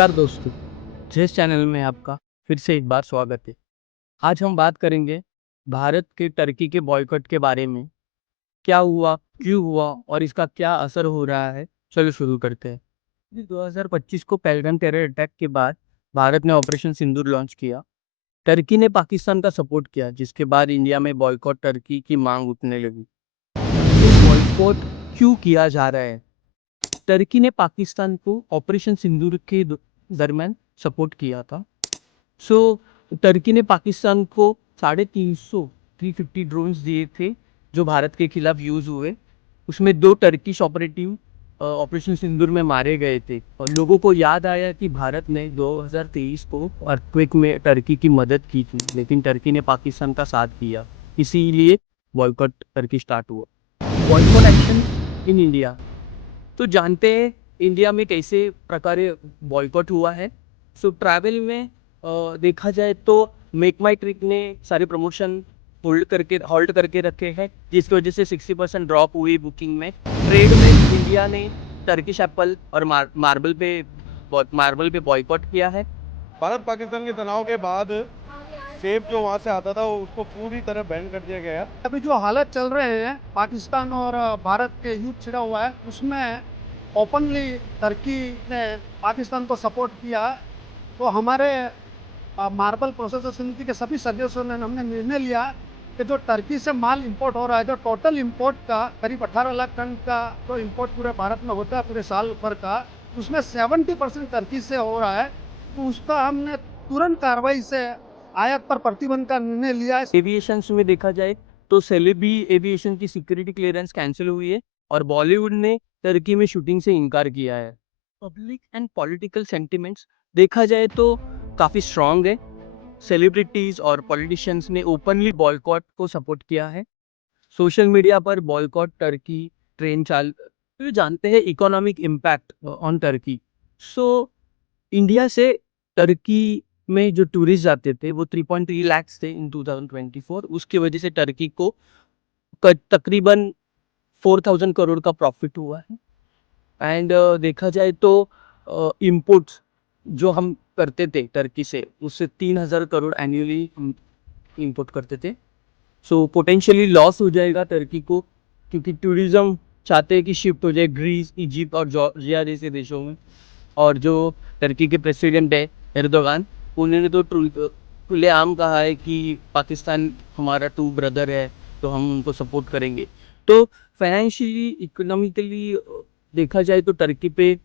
नमस्कार दोस्तों, जिस चैनल में आपका फिर से एक बार स्वागत है। आज हम बात करेंगे भारत के टर्की के बॉयकॉट के बारे में। क्या हुआ, क्यों हुआ और इसका क्या असर हो रहा है? चलो शुरू करते हैं। 2025 को पहलगाम टेरर अटैक के बाद भारत ने ऑपरेशन सिंदूर लॉन्च किया। टर्की ने पाकिस्तान का सपोर्ट किया, जिसके बाद इंडिया में बॉयकॉट टर्की की मांग उठने लगी। बॉयकॉट क्यों किया जा रहा है? टर्की ने पाकिस्तान को ऑपरेशन सिंदूर के दरमियान सपोर्ट किया था। सो टर्की ने पाकिस्तान को 350 ड्रोन्स दिए थे, जो भारत के खिलाफ यूज हुए। उसमें 2 टर्किश ऑपरेटिव ऑपरेशन सिंदूर में मारे गए थे और लोगों को याद आया कि भारत ने 2023 को अर्थक्वेक में टर्की की मदद की थी, लेकिन टर्की ने पाकिस्तान का साथ दिया। इसीलिए बॉयकॉट टर्की स्टार्ट हुआ। Boycott action in India. तो जानते हैं इंडिया में कैसे प्रकारे बॉयकॉट हुआ है। सो ट्रैवल में देखा जाए तो मेक माई ट्रिप ने सारे प्रमोशन हॉल्ट करके रखे हैं, जिसकी वजह से 60% ड्रॉप हुई बुकिंग में। ट्रेड में इंडिया ने टर्किश एप्पल और मार्बल पे बॉयकॉट किया है। भारत पाकिस्तान के तनाव के बाद सेब जो वहाँ से आता था उसको पूरी तरह बैन कर दिया गया। अभी जो हालत चल रहे हैं पाकिस्तान और भारत के युद्ध छिड़ा हुआ है, उसमें ओपनली टर्की ने पाकिस्तान को सपोर्ट किया। तो हमारे मार्बल प्रोसेसर समिति के सभी सदस्यों ने हमने निर्णय लिया कि जो टर्की से माल इंपोर्ट हो रहा है, जो टोटल इंपोर्ट का करीब 18 लाख टन का जो इंपोर्ट पूरे भारत में होता है पूरे साल भर का, उसमें 70% टर्की से हो रहा है। तो उसका हमने तुरंत कार्रवाई से आयात पर प्रतिबंध का निर्णय लिया है। एविएशन में देखा जाए तो सेलेबी एविएशन की सिक्योरिटी क्लियरेंस कैंसिल हुई है और बॉलीवुड ने टर्की में शूटिंग से इनकार किया है। पब्लिक एंड पॉलिटिकल सेंटिमेंट्स देखा जाए तो काफ़ी स्ट्रांग है। सेलिब्रिटीज और पॉलिटिशियंस ने ओपनली बॉयकॉट को सपोर्ट किया है। सोशल मीडिया पर बॉयकॉट टर्की ट्रेन चाल तो जानते हैं economic impact on Turkey. So India से टर्की में जो टूरिस्ट जाते थे वो 3.3 लाख थे इन 2024। उसकी वजह से टर्की को तकरीबन 4000 करोड़ का प्रॉफिट हुआ है। एंड देखा जाए तो इम्पोर्ट्स जो हम करते थे टर्की से, उससे 3000 करोड़ एनुअली हम इम्पोर्ट करते थे। सो पोटेंशियली लॉस हो जाएगा टर्की को, क्योंकि टूरिज्म चाहते हैं कि शिफ्ट हो जाए ग्रीस, इजिप्ट और जॉर्जिया जैसे देशों में। और जो टर्की के प्रेसिडेंट है एर्दोगान, उन्होंने तो खुलेआम कहा है कि पाकिस्तान हमारा टू ब्रदर है, तो हम उनको सपोर्ट करेंगे। तो फाइनेंशियली इकोनॉमिकली देखा जाए तो टर्की पे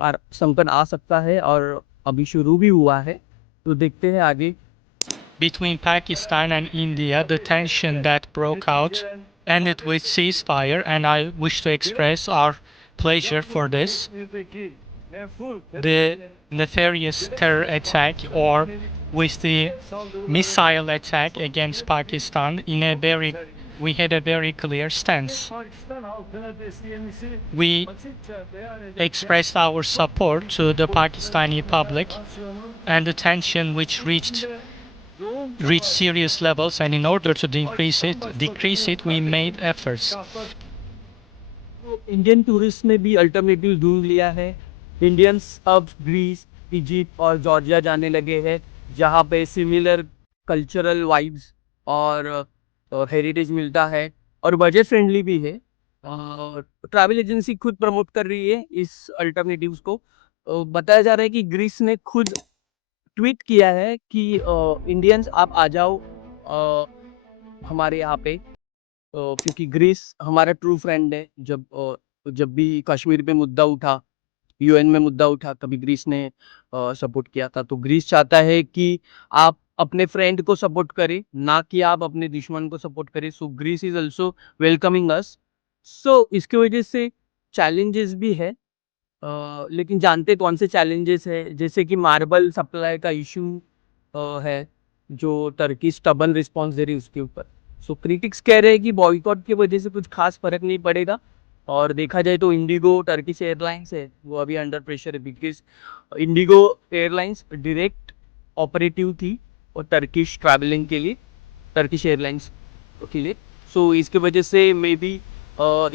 संकट आ सकता है और अभी शुरू भी हुआ है। तो देखते हैं आगे। Between Pakistan and India, the tension that broke out ended with ceasefire, and I wish to express our pleasure for this. The nefarious terror attack, or with the missile attack against Pakistan, we had a very clear stance. We expressed our support to the Pakistani public and the tension which reached serious levels, and in order to decrease it, we made efforts. Indian tourist ने भी alternative ढूंढ लिया है। Indians अब Greece, Egypt और Georgia जाने लगे हैं, जहाँ पे सिमिलर कल्चरल वाइब्स और हेरिटेज मिलता है और बजट फ्रेंडली भी है। ट्रैवल एजेंसी खुद प्रमोट कर रही है इस अल्टरनेटिव्स को। बताया जा रहा है कि ग्रीस ने खुद ट्वीट किया है कि इंडियंस आप आ जाओ हमारे यहाँ पे, क्योंकि ग्रीस हमारा ट्रू फ्रेंड है। जब भी कश्मीर पे मुद्दा उठा, यूएन में मुद्दा उठा, तभी ग्रीस ने सपोर्ट किया था। तो ग्रीस चाहता है कि आप अपने फ्रेंड को सपोर्ट करें, ना कि आप अपने दुश्मन को सपोर्ट करें। सो ग्रीस इज ऑल्सो वेलकमिंग अस। सो इसकी वजह से चैलेंजेस भी है, लेकिन जानते कौन से चैलेंजेस है, जैसे कि मार्बल सप्लाई का इशू है, जो टर्की स्टबन रिस्पॉन्स दे रही है उसके ऊपर। सो क्रिटिक्स कह रहे हैं कि बॉयकॉट की वजह से कुछ खास फर्क नहीं पड़ेगा। और देखा जाए तो इंडिगो टर्किश एयरलाइंस है, वो अभी अंडर प्रेशर है, because Indigo airlines direct operative थी और टर्किश ट्रैवलिंग के लिए, टर्किश एयरलाइंस के लिए। सो इसके वजह से may be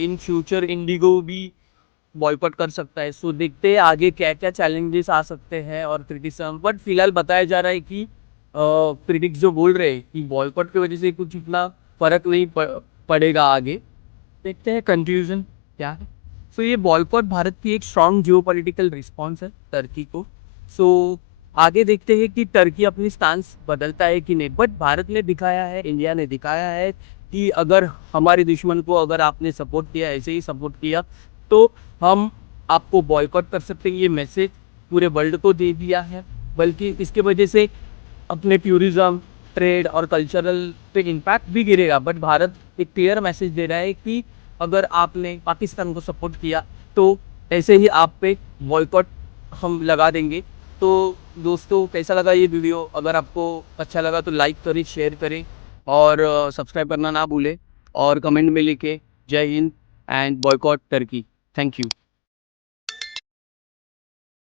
in future Indigo भी बॉयकॉट कर सकता है। सो देखते हैं आगे क्या-क्या चैलेंजेस आ सकते हैं और क्रिटिसिज्म, बट फिलहाल बताया जा रहा है कि क्रिटिक्स जो बोल रहे हैं कि बॉयकॉट की वजह से कुछ इतना फ़र्क नहीं पड़ेगा आगे। देखते हैं कंक्लूजन क्या है। सो ये बॉयकॉट भारत की एक स्ट्रॉन्ग जियोपॉलिटिकल रिस्पॉन्स है टर्की को। सो आगे देखते हैं कि टर्की अपनी स्टांस बदलता है कि नहीं, बट भारत ने दिखाया है, इंडिया ने दिखाया है कि अगर हमारे दुश्मन को अगर आपने सपोर्ट किया, ऐसे ही सपोर्ट किया, तो हम आपको बॉयकॉट कर सकते हैं। ये मैसेज पूरे वर्ल्ड को दे दिया है, बल्कि इसके वजह से अपने टूरिज्म, ट्रेड और कल्चरल पे इम्पैक्ट भी गिरेगा। बट भारत एक क्लियर मैसेज दे रहा है कि अगर आपने पाकिस्तान को सपोर्ट किया, तो ऐसे ही आप पे बॉयकॉट हम लगा देंगे। तो दोस्तों, कैसा लगा ये वीडियो? अगर आपको अच्छा लगा तो लाइक करें, शेयर करें और सब्सक्राइब करना ना भूलें और कमेंट में लिखें जय Hind and boycott Turkey. Thank you.